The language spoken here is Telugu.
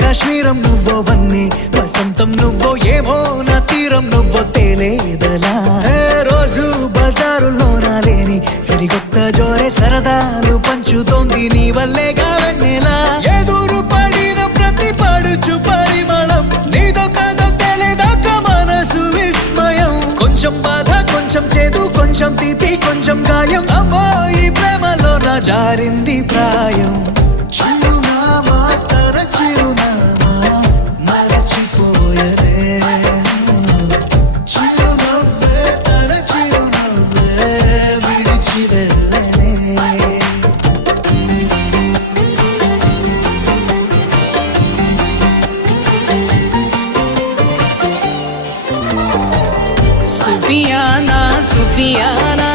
కాశ్మీరం నువ్వో వన్నే వసంతం నువ్వో ఏమో నా తీరం నువ్వో తేలేదలా రోజు బజారులోన లేని సరికొత్త జోరే సరదాలు పంచుతోంది నీ వల్లేగా వెన్నెలా ఎదురు పడిన ప్రతి పడుచు పరిమళం నీదో కాదో తెలియదాకా మనసు విస్మయం కొంచెం బాధ కొంచెం చేదు కొంచెం తీపి కొంచెం గాయం అమ్మో ఈ ప్రేమలో నా జారింది ప్రాయం చిరునామా తన చిరునామా మరచిపోయదే చిరునవ్వే తన చిరునవ్వే విడిచి వెళ్ళనే సుఫియానా సుఫియానా